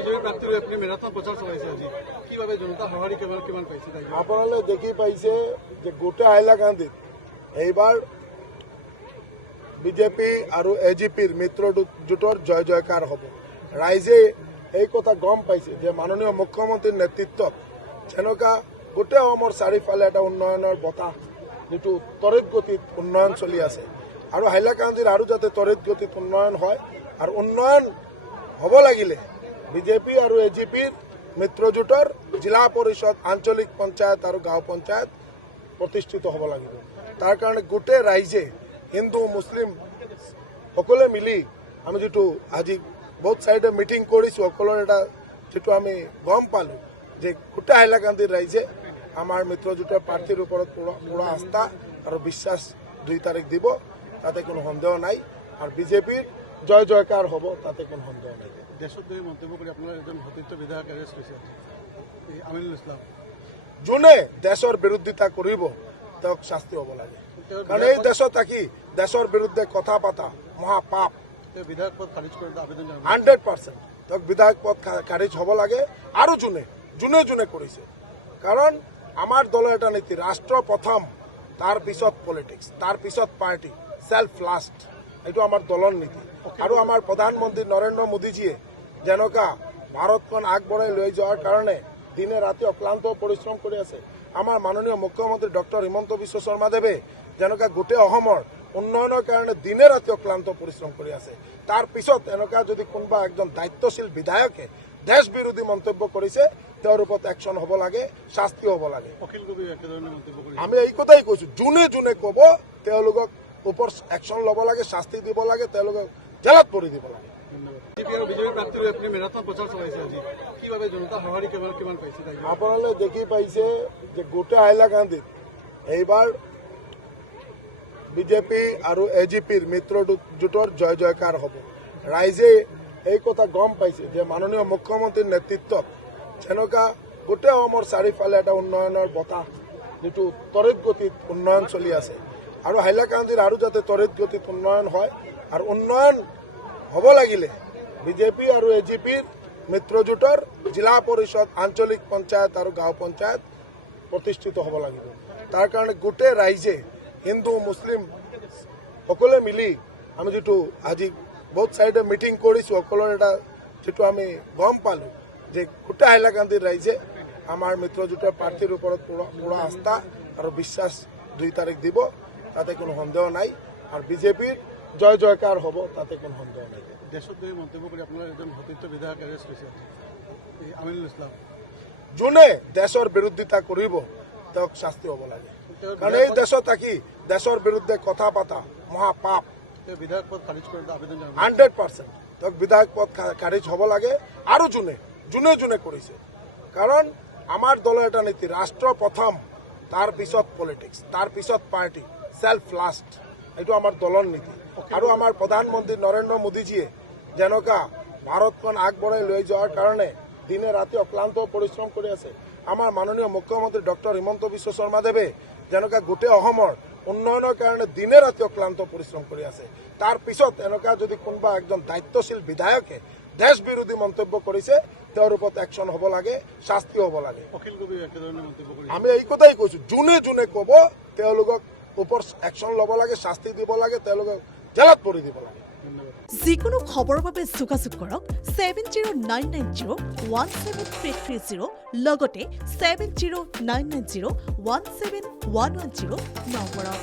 বিজেপিৰ প্ৰাৰ্থীৰ আপুনি মেৰাথন প্ৰচাৰ চলাইছে আজি কিভাৱে জনতা সঁহাৰি কিমান পাইছে আপোনালোকে দেখি পাইছে যে গোটেই হাইলাকান্দিত এইবাৰ বিজেপি আৰু এজিপিৰ মিত্ৰজোঁটৰ জয় জয়কাৰ হ'ব। ৰাইজে এই কথা গম পাইছে যে মাননীয় মুখ্যমন্ত্ৰীৰ নেতৃত্বত যেনেকুৱা গোটেই অসমৰ চাৰিওফালে এটা উন্নয়নৰ বতাহ যিটো ত্বৰিত গতিত উন্নয়ন চলি আছে আৰু হাইলাকান্দিৰ আৰু যাতে ত্বৰিত গতিত উন্নয়ন হয় আৰু উন্নয়ন হ'ব লাগিলে বিজেপি আৰু এজিপিৰ মিত্ৰজোঁটৰ জিলা পৰিষদ আঞ্চলিক পঞ্চায়ত আৰু গাঁও পঞ্চায়ত প্ৰতিষ্ঠিত হ'ব লাগিব। তাৰ কাৰণে গোটেই ৰাইজে হিন্দু মুছলিম সকলোৱে মিলি আমি যিটো আজি বহুত চাইডে মিটিং কৰিছোঁ সকলোৰে এটা যিটো আমি গম পালোঁ যে গোটেই হাইলাকান্দিৰ ৰাইজে আমাৰ মিত্ৰজোঁটৰ প্ৰাৰ্থীৰ ওপৰত পুৰা আস্থা আৰু বিশ্বাস 2 তাৰিখ দিব, তাতে কোনো সন্দেহ নাই আৰু বিজেপিৰ জয় জয়কাৰ হ'ব, তাতে কোনো সন্দেহ নাই। দেশদ্ৰোহী মন্তব্য কৰি আপোনাৰ এজন সতীৰ্থ বিধায়ক এৰেষ্ট হৈছে আমিনুল ইছলাম। যোনে দেশৰ বিৰোধিতা কৰিব তেওঁক শাস্তি হ'ব লাগে, কাৰণ এই দেশত থাকি দেশৰ বিৰুদ্ধে কথা পতা মহাপাপ। বিধায়ক পদ খাৰিজ কৰাৰ আবেদন 100% তেওঁক বিধায়ক পদ খাৰিজ হ'ব লাগে আৰু যোনে যোনে কৰিছে, কাৰণ আমাৰ দলৰ এটা নীতি ৰাষ্ট্ৰ প্ৰথম, তাৰ পিছত পলিটিক্স, তাৰ পিছত পাৰ্টি, সেলফ লাষ্ট, এইটো আমাৰ দলৰ নীতি। আৰু আমাৰ প্ৰধানমন্ত্ৰী নৰেন্দ্ৰ মোদীজীয়ে যেনেকুৱা ভাৰতখন আগবঢ়াই লৈ যোৱাৰ কাৰণে দিনে ৰাতি অক্লান্ত পৰিশ্ৰম কৰি আছে, আমাৰ মাননীয় মুখ্যমন্ত্ৰী ডক্টৰ হিমন্ত বিশ্ব শৰ্মা দেৱে যেনেকুৱা গোটেই অসমৰ উন্নয়নৰ কাৰণে দিনে ৰাতি অক্লান্ত পৰিশ্ৰম কৰি আছে, তাৰ পিছত এনেকুৱা যদি কোনোবা একজন দায়িত্বশীল বিধায়কে দেশ বিৰোধী মন্তব্য কৰিছে তেওঁৰ ওপৰত একশ্যন হ'ব লাগে, শাস্তি হ'ব লাগে। আমি এই কথাই কৈছো, যোনে ক'ব তেওঁলোকক ওপৰত একশ্যন ল'ব লাগে, শাস্তি দিব লাগে, তেওঁলোকক জেলত ভৰি দিব লাগে। বিজেপিৰ প্ৰাৰ্থীৰ আপুনি মেৰাথন প্ৰচাৰ চলাইছে আজি কিভাৱে জনতা সঁহাৰি কিমান পাইছে আপোনালোকে দেখি পাইছে যে গোটেই হাইলাকান্দিত এইবাৰ বিজেপি আৰু এজিপিৰ মিত্ৰজোঁটৰ জয় জয়কাৰ হ'ব। ৰাইজে এই কথা গম পাইছে যে মাননীয় মুখ্যমন্ত্ৰীৰ নেতৃত্বত যেনেকুৱা গোটেই অসমৰ চাৰিওফালে এটা উন্নয়নৰ বতাহ যিটো ত্বৰিত গতিত উন্নয়ন চলি আছে আৰু হাইলাকান্দিৰ আৰু যাতে ত্বৰিত গতিত উন্নয়ন হয় আৰু উন্নয়ন হ'ব লাগিলে বিজেপি আৰু এজিপিৰ মিত্ৰজোঁটৰ জিলা পৰিষদ আঞ্চলিক পঞ্চায়ত আৰু গাঁও পঞ্চায়ত প্ৰতিষ্ঠিত হ'ব লাগিব। তাৰ কাৰণে গোটেই ৰাইজে হিন্দু মুছলিম সকলোৱে মিলি আমি যিটো আজি বহুত চাইডে মিটিং কৰিছোঁ সকলোৰে এটা যিটো আমি গম পালোঁ যে গোটেই হাইলাকান্দিৰ ৰাইজে আমাৰ মিত্ৰজোঁটৰ প্ৰাৰ্থীৰ ওপৰত পুৰা আস্থা আৰু বিশ্বাস 2 তাৰিখ দিব, তাতে কোনো সন্দেহ নাই আৰু বিজেপিৰ জয় জয়কাৰ হ'ব, তাতে কোনো সন্দেহ নাই। দেশদ্ৰোহী মন্তব্য কৰি আপোনাৰ এজন সতীৰ্থ বিধায়ক এৰেষ্ট হৈছে আমিনুল ইছলাম। যোনে দেশৰ বিৰোধিতা কৰিব তেওঁক শাস্তি হ'ব লাগে, কাৰণ এই দেশত থাকি দেশৰ বিৰুদ্ধে কথা পতা মহাপাপ। বিধায়ক পদ খাৰিজ কৰাৰ আবেদন 100% তেওঁক বিধায়ক পদ খাৰিজ হ'ব লাগে আৰু যোনে কৰিছে, কাৰণ আমাৰ দলৰ এটা নীতি ৰাষ্ট্ৰ প্ৰথম, তাৰ পিছত পলিটিক্স, তাৰ পিছত পাৰ্টি, সেলফ লাষ্ট, এইটো আমাৰ দলৰ নীতি। আৰু আমাৰ প্ৰধানমন্ত্ৰী নৰেন্দ্ৰ মোদীজীয়ে যেনেকুৱা ভাৰতখন আগবঢ়াই লৈ যোৱাৰ কাৰণে দিনে ৰাতি অক্লান্ত পৰিশ্ৰম কৰি আছে, আমাৰ মাননীয় মুখ্যমন্ত্ৰী ডক্টৰ হিমন্ত বিশ্ব শৰ্মা দেৱে যেনেকুৱা গোটেই অসমৰ উন্নয়নৰ কাৰণে দিনে ৰাতি অক্লান্ত পৰিশ্ৰম কৰি আছে, তাৰ পিছত এনেকুৱা যদি কোনোবা একজন দায়িত্বশীল বিধায়কে দেশ বিৰোধী মন্তব্য কৰিছে তেওঁৰ ওপৰত একশ্যন হ'ব লাগে, শাস্তি হ'ব লাগে। আমি এই কথাই কৈছো, যোনে ক'ব তেওঁলোকক ওপৰত একশ্যন ল'ব লাগে, শাস্তি দিব লাগে, তেওঁলোকক জেলত ভৰি দিব লাগে। যিকোনো খবৰৰ বাবে যোগাযোগ কৰক 7099017330 লগতে 7099017110 নম্বৰত।